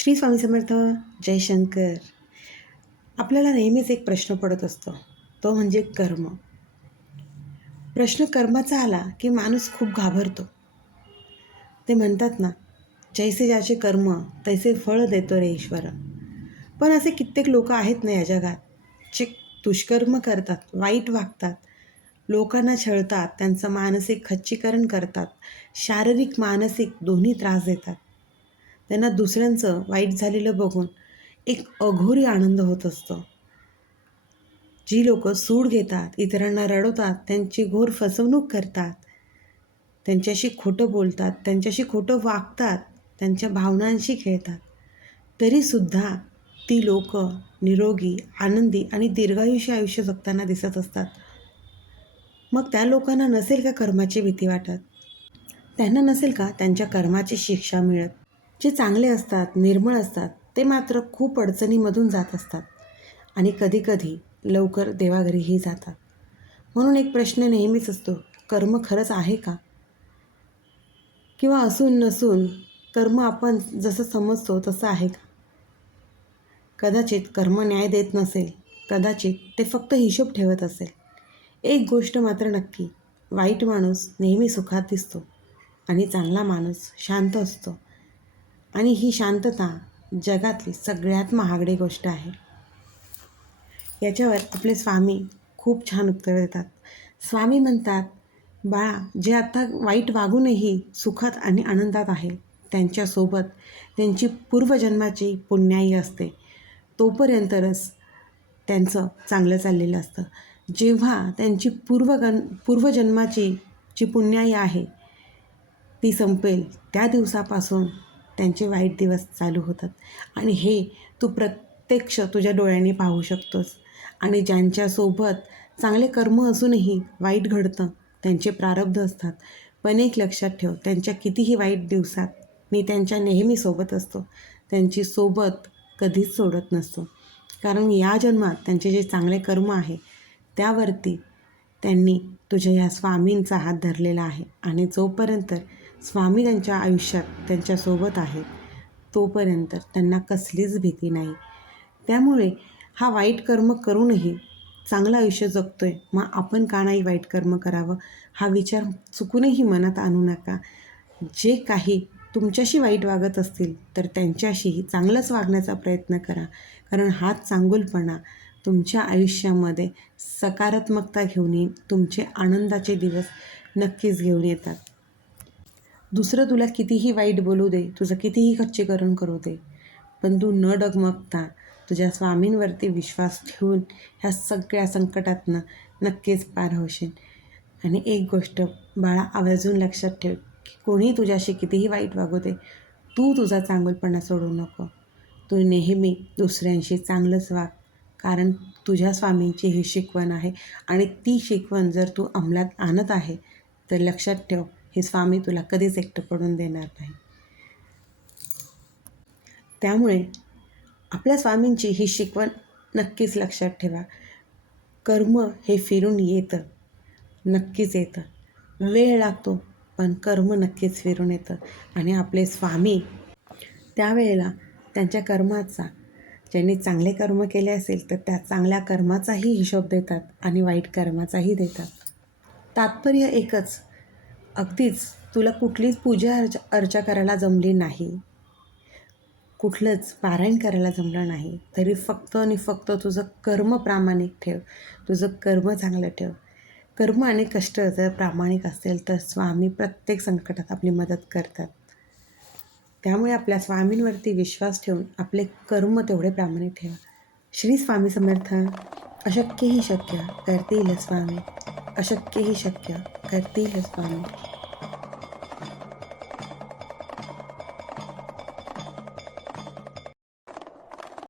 श्री स्वामी समर्थ. जय शंकर. आपल्याला नेहमीच एक प्रश्न पडत असतो, तो म्हणजे कर्म. प्रश्न कर्माचा आला की माणूस खूप घाबरतो. ते म्हणतात ना, जैसे ज्याचे कर्म तैसे फळ देतो रे ईश्वर. पण असे कित्येक लोक आहेत ना या जगात, जे दुष्कर्म करतात, वाईट वागतात, लोकांना छळतात, त्यांचं मानसिक खच्चीकरण करतात, शारीरिक मानसिक दोन्ही त्रास देतात. त्यांना दुसऱ्यांचं वाईट झालेलं बघून एक अघोरी आनंद होत असतो. जी लोक सूड घेतात, इतरांना रडवतात, त्यांची घोर फसवणूक करतात, त्यांच्याशी खोटं बोलतात, त्यांच्याशी खोटं वागतात, त्यांच्या भावनांशी खेळतात, तरीसुद्धा ती लोक निरोगी, आनंदी आणि दीर्घायुष्य आयुष्य जगताना दिसत असतात. मग त्या लोकांना नसेल का कर्माची भीती वाटत? त्यांना नसेल का त्यांच्या कर्माची शिक्षा मिळत? जे चांगले असतात, निर्मळ असतात, ते मात्र खूप अडचणीमधून जात असतात आणि कधीकधी लवकर देवाघरीही जातात. म्हणून एक प्रश्न नेहमीच असतो, कर्म खरंच आहे का? किंवा असून नसून कर्म आपण जसं समजतो तसं आहे का? कदाचित कर्म न्याय देत नसेल, कदाचित ते फक्त हिशोब ठेवत असेल. एक गोष्ट मात्र नक्की, वाईट माणूस नेहमी सुखात दिसतो आणि चांगला माणूस शांत असतो. आणि ही शांतता जगातली सगळ्यात महागडी गोष्ट आहे. याच्यावर आपले स्वामी खूप छान उत्तर देतात. स्वामी म्हणतात, बाळा, जे आता वाईट वागूनही सुखात आणि आनंदात आहे, त्यांच्यासोबत त्यांची पूर्वजन्माची पुण्याई असते. तोपर्यंतच त्यांचं चांगलं चाललेलं असतं. जेव्हा त्यांची पूर्वजन्माची जी पुण्याई आहे ती संपेल, त्या दिवसापासून त्यांचे वाईट दिवस चालू होतात. आणि हे तू प्रत्यक्ष तुझ्या डोळ्यांनी पाहू शकतोस. आणि ज्यांच्यासोबत चांगले कर्म असूनही वाईट घडतं, त्यांचे प्रारब्ध असतात. पण एक लक्षात ठेव, त्यांच्या कितीही वाईट दिवसात मी त्यांच्या नेहमी सोबत असतो. त्यांची सोबत कधीच सोडत नसतो. कारण या जन्मात त्यांचे जे चांगले कर्म आहे त्यावरती त्यांनी तुझ्या या स्वामींचा हात धरलेला आहे. आणि जोपर्यंत स्वामी त्यांच्या आयुष्यात त्यांच्यासोबत आहेत, तोपर्यंत त्यांना कसलीच भीती नाही. त्यामुळे हा वाईट कर्म करूनही चांगलं आयुष्य जगतोय, मग आपण का नाही वाईट कर्म करावं, हा विचार चुकूनही मनात आणू नका. जे काही तुमच्याशी वाईट वागत असतील तर त्यांच्याशीही चांगलंच वागण्याचा प्रयत्न करा. कारण हाच चांगुलपणा तुमच्या आयुष्यामध्ये सकारात्मकता घेऊन येईल. तुमचे आनंदाचे दिवस नक्कीच घेऊन येतात. दुसरं तुला कितीही वाईट बोलू दे, तुझं कितीही खच्चीकरण करू दे, पण तू न डगमगता तुझ्या स्वामींवरती विश्वास ठेवून ह्या सगळ्या संकटातनं नक्कीच पार होशील. आणि एक गोष्ट बाळा, आवर्जून लक्षात ठेव की कोणी तुझ्याशी कितीही वाईट वागू दे, तू तुझा चांगुलपणा सोडू नको. तू नेहमी दुसऱ्यांशी चांगलंच वाग. कारण तुझ्या स्वामींची ही शिकवण आहे. आणि ती शिकवण जर तू अंमलात आणत आहे तर लक्षात ठेव, हे स्वामी तुला कधीच एकटं पडून देणार नाही. त्यामुळे आपल्या स्वामींची ही शिकवण नक्कीच लक्षात ठेवा. कर्म हे फिरून येतं, नक्कीच येतं. वेळ लागतो, पण कर्म नक्कीच फिरून येतं. आणि आपले स्वामी त्यावेळेला त्यांच्या कर्माचा, ज्यांनी चांगले कर्म केले असेल तर त्या चांगल्या कर्माचाही हिशोब देतात आणि वाईट कर्माचाही देतात. तात्पर्य एकच, अगदीच तुला कुठलीच पूजा अर्चा करायला जमली नाही, कुठलंच पारायण करायला जमलं नाही, तरी फक्त आणि फक्त तुझं कर्म प्रामाणिक ठेव. तुझं कर्म चांगलं ठेव. कर्म आणि कष्ट जर प्रामाणिक असेल तर स्वामी प्रत्येक संकटात आपली मदत करतात. त्यामुळे आपल्या स्वामींवरती विश्वास ठेवून आपले कर्म तेवढे प्रामाणिक ठेवा. श्री स्वामी समर्थ. अशक्यही शक्य करतील स्वामी, अशक्यही शक्य करतील स्वामी.